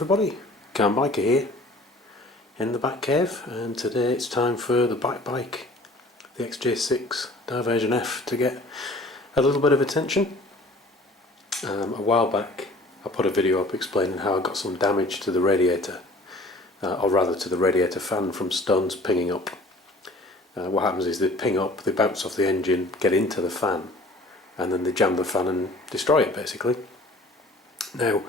everybody, Cam Biker here in the back cave, and today it's time for the bike, the XJ6 Diversion F, to get a little bit of attention. A while back I put a video up explaining how I got some damage to the radiator, or rather to the radiator fan from stones pinging up. What happens is they ping up, they bounce off the engine, get into the fan, and then they jam the fan and destroy it basically. Now,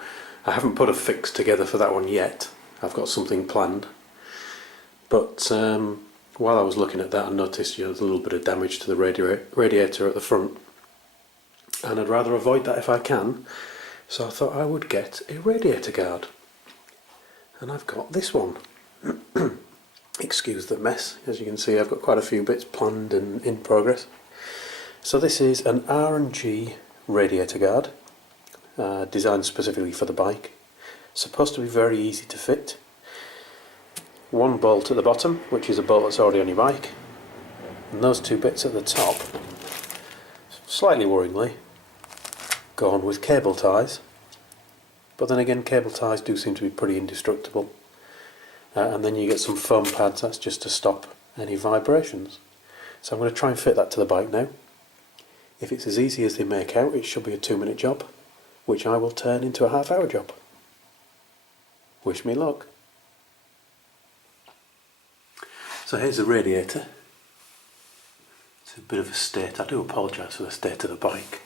I haven't put a fix together for that one yet. I've got something planned, but while I was looking at that I noticed there's a little bit of damage to the radiator at the front, and I'd rather avoid that if I can, so I thought I would get a radiator guard, and I've got this one. Excuse the mess, as you can see I've got quite a few bits planned and in progress. So this is an R&G Radiator guard, designed specifically for the bike. Supposed to be very easy to fit. One bolt at the bottom, which is a bolt that's already on your bike, and those two bits at the top, slightly worryingly, go on with cable ties. But then again, cable ties do seem to be pretty indestructible. And then you get some foam pads, that's just to stop any vibrations. So I'm going to try and fit that to the bike now. If it's as easy as they make out, it should be a 2-minute job, which I will turn into a half-hour job. Wish me luck. So here's the radiator. It's a bit of a state. I do apologise for the state of the bike.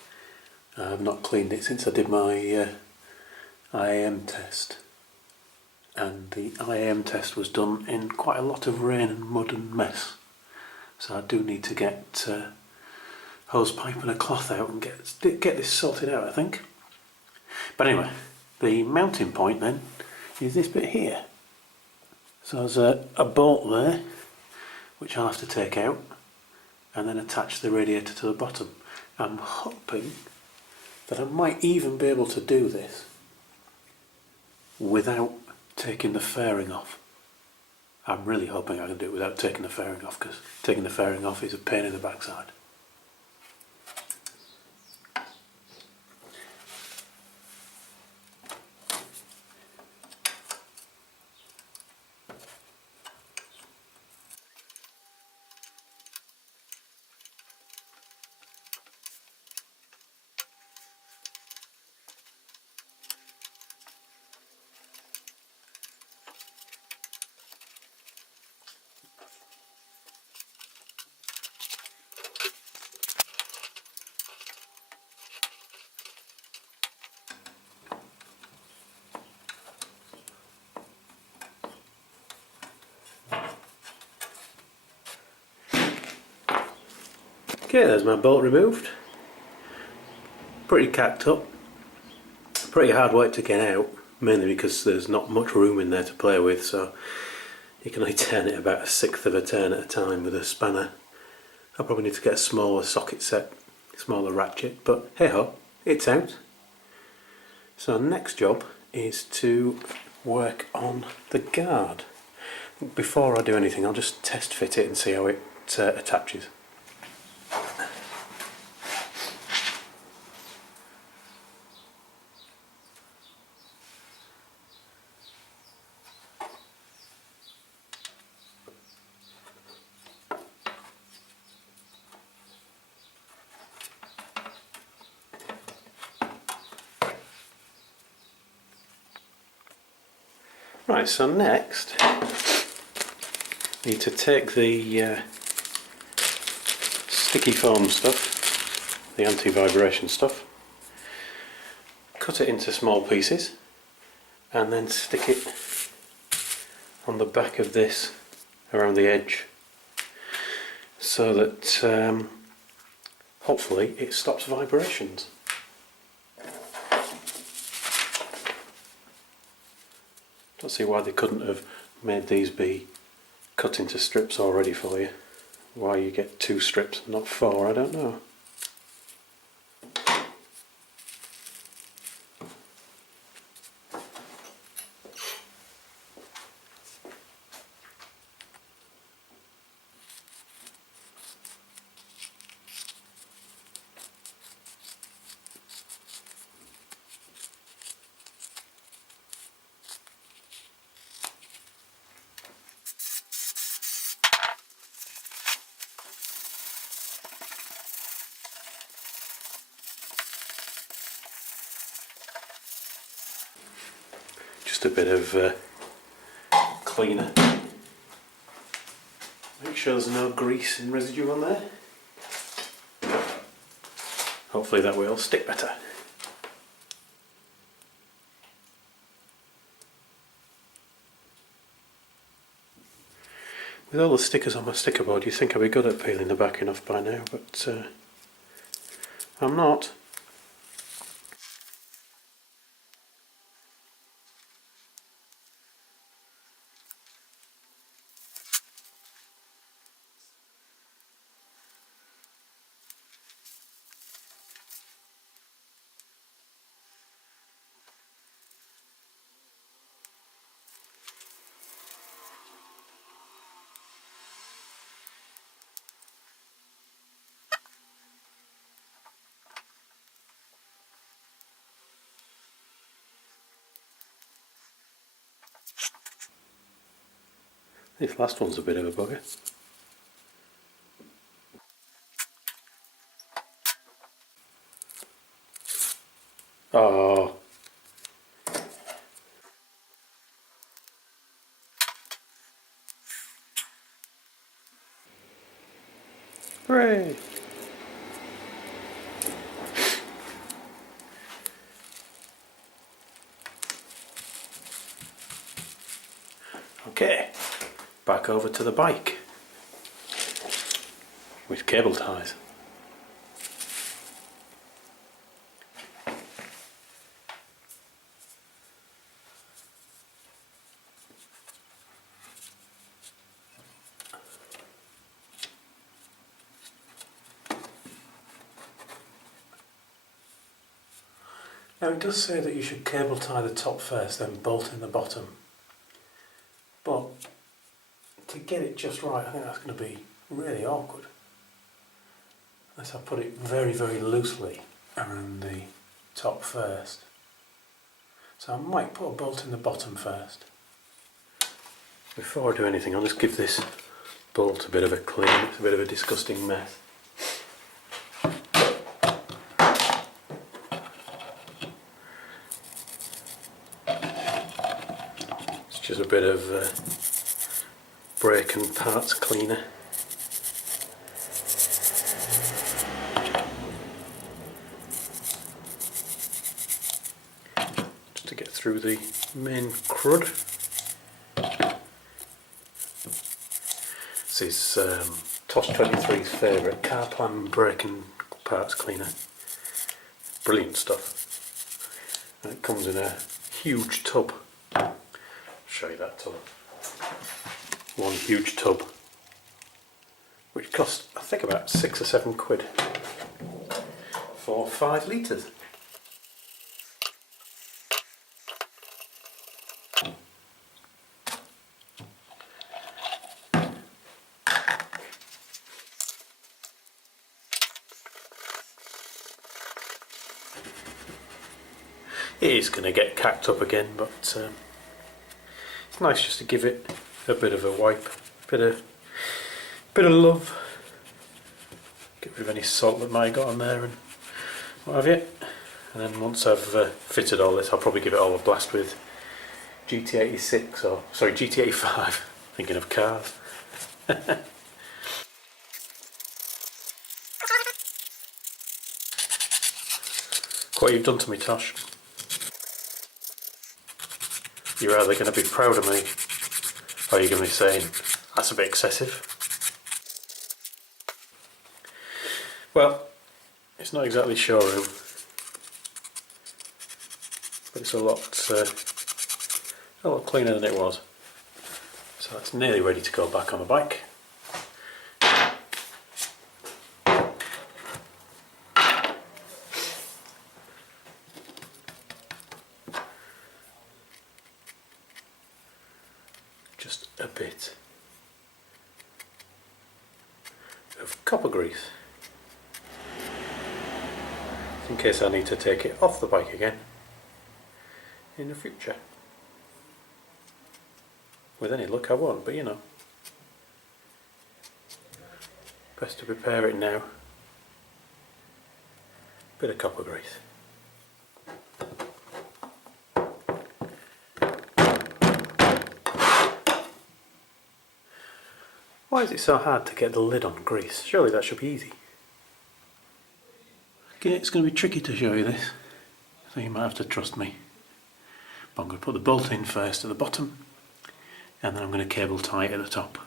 I've not cleaned it since I did my IAM test. And the IAM test was done in quite a lot of rain and mud and mess. So I do need to get hose pipe and a cloth out and get this sorted out, I think. But anyway, the mounting point then is this bit here. So there's a bolt there, which I'll have to take out and then attach the radiator to the bottom. I'm hoping that I might even be able to do this without taking the fairing off. I'm really hoping I can do it without taking the fairing off, because taking the fairing off is a pain in the backside. Okay, there's my bolt removed. Pretty cacked up. Pretty hard work to get out, mainly because there's not much room in there to play with, so you can only turn it about 1/6 of a turn at a time with a spanner. I'll probably need to get a smaller socket set, smaller ratchet, but hey ho, it's out. So next job is to work on the guard. Before I do anything, I'll just test fit it and see how it attaches. Right, so next need to take the sticky foam stuff, the anti-vibration stuff, cut it into small pieces and then stick it on the back of this around the edge, so that hopefully it stops vibrations. Don't see why they couldn't have made these be cut into strips already for you. Why you get 2 strips, not 4, I don't know. just a bit of cleaner. Make sure there's no grease and residue on there. Hopefully that will stick better. With all the stickers on my sticker board, you'd think I'd be good at peeling the backing off by now, but I'm not. This last one's a bit of a bugger. Oh. Hooray! Okay, back over to the bike with cable ties. Now it does say that you should cable tie the top first, then bolt in the bottom. But to get it just right, I think that's going to be really awkward. Unless I put it very, very loosely around the top first. So I might put a bolt in the bottom first. Before I do anything, I'll just give this bolt a bit of a clean. It's a bit of a disgusting mess. Just a bit of brake and parts cleaner. Just to get through the main crud. This is TOS 23's favourite car plan brake and parts cleaner. Brilliant stuff. And it comes in a huge tub. Show you that tub. One huge tub, which cost I think about £6 or £7 for 5 litres. It is going to get cacked up again, but it's nice just to give it a bit of a wipe, bit of love, get rid of any salt that might have got on there and what have you. And then once I've fitted all this, I'll probably give it all a blast with GT86 or sorry GT85. Thinking of cars. What you've done to me, Tosh. You're either going to be proud of me, or you're going to be saying, that's a bit excessive. Well, it's not exactly showroom, but it's a lot cleaner than it was. So it's nearly ready to go back on the bike. Just a bit of copper grease in case I need to take it off the bike again in the future. With any luck I won't, but you know, best to prepare it now. Bit of copper grease. Why is it so hard to get the lid on grease? Surely that should be easy. Okay, it's going to be tricky to show you this, so you might have to trust me. But I'm going to put the bolt in first at the bottom, and then I'm going to cable tie it at the top.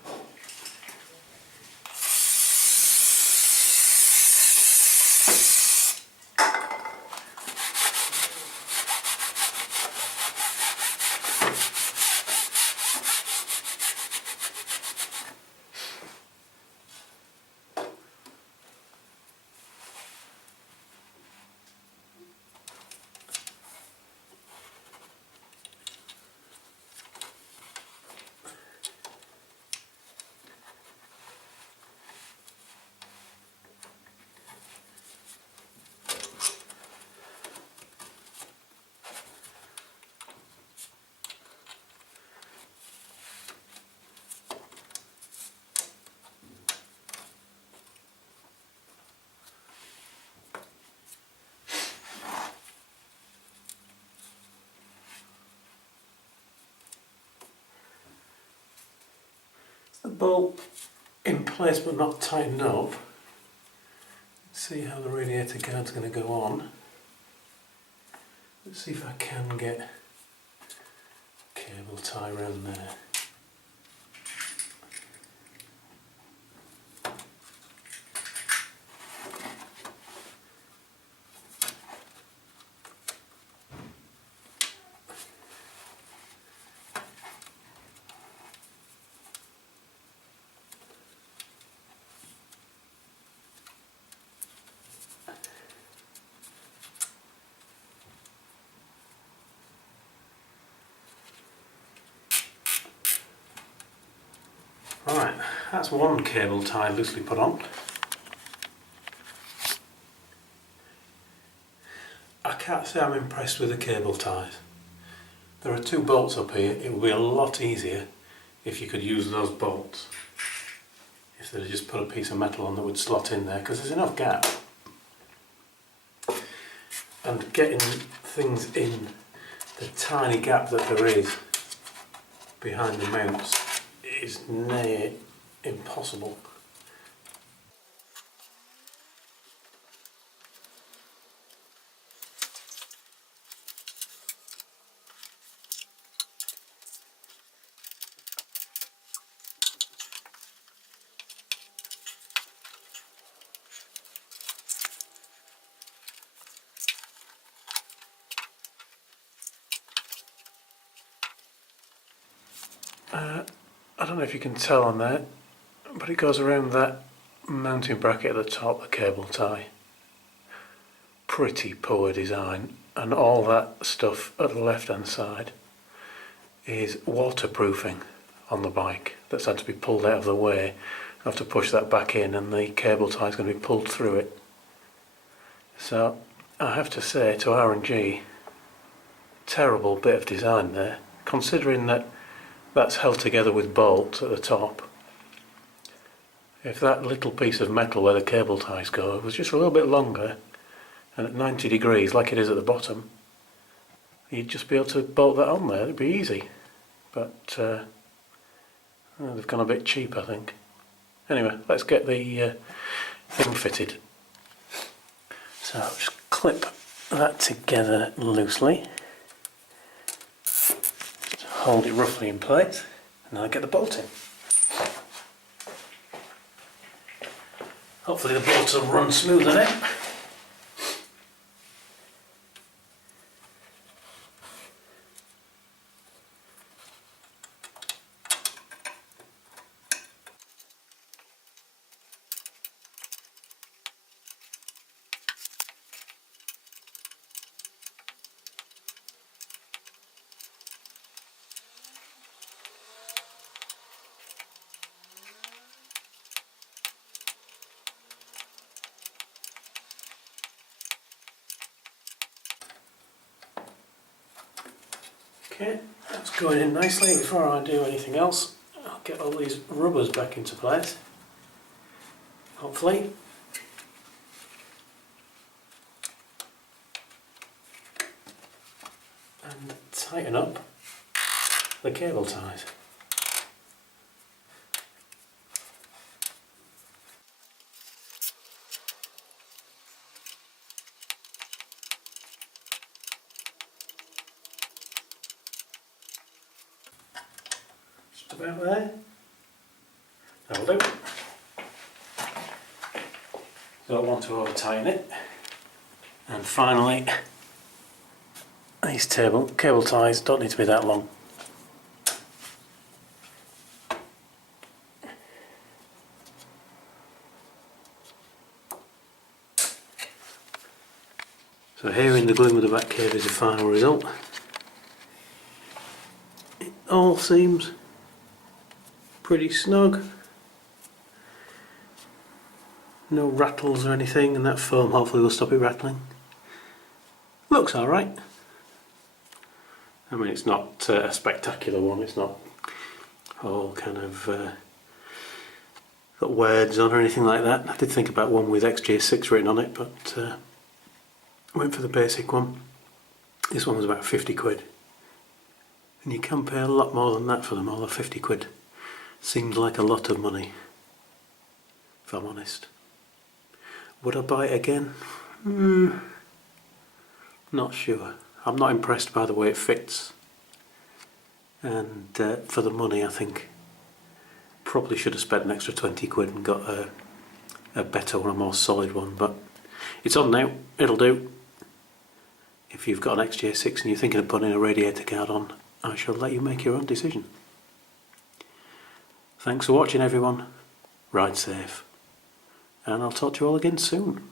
The bolt in place but not tightened up. See how the radiator guard's going to go on. Let's see if I can get cable tie around there. Right, that's one cable tie loosely put on. I can't say I'm impressed with the cable ties. There are two bolts up here. It would be a lot easier if you could use those bolts. If they'd just put a piece of metal on that would slot in there, because there's enough gap. And getting things in the tiny gap that there is behind the mounts is near impossible. I don't know if you can tell on there, but it goes around that mounting bracket at the top, the cable tie. Pretty poor design, and all that stuff at the left hand side is waterproofing on the bike that's had to be pulled out of the way. I have to push that back in and the cable tie is going to be pulled through it. So I have to say, to R&G, terrible bit of design there, considering that that's held together with bolts at the top. If that little piece of metal where the cable ties go was just a little bit longer and at 90 degrees like it is at the bottom, you'd just be able to bolt that on there, it'd be easy. But they've gone a bit cheap, I think. Anyway, let's get the thing fitted. So just clip that together loosely. Hold it roughly in place, and then I get the bolt in. Hopefully the bolts will run smooth on it. Okay, that's going in nicely. Before I do anything else, I'll get all these rubbers back into place, hopefully. And tighten up the cable ties. about there. That'll do. Don't want to over tighten it. And finally, these cable ties don't need to be that long. So here in the gloom of the back cave is the final result. It all seems pretty snug. No rattles or anything, and that foam hopefully will stop it rattling. Looks alright. I mean, it's not a spectacular one, it's not all kind of got words on or anything like that. I did think about one with XJ6 written on it, but went for the basic one. This one was about 50 quid. And you can pay a lot more than that for them, although 50 quid seems like a lot of money, if I'm honest. Would I buy it again? Not sure. I'm not impressed by the way it fits. And for the money, I think probably should have spent an extra 20 quid and got a better one, a more solid one. But it's on now, it'll do. If you've got an XJ6 and you're thinking of putting a radiator guard on, I shall let you make your own decision. Thanks for watching everyone. Ride safe. And I'll talk to you all again soon.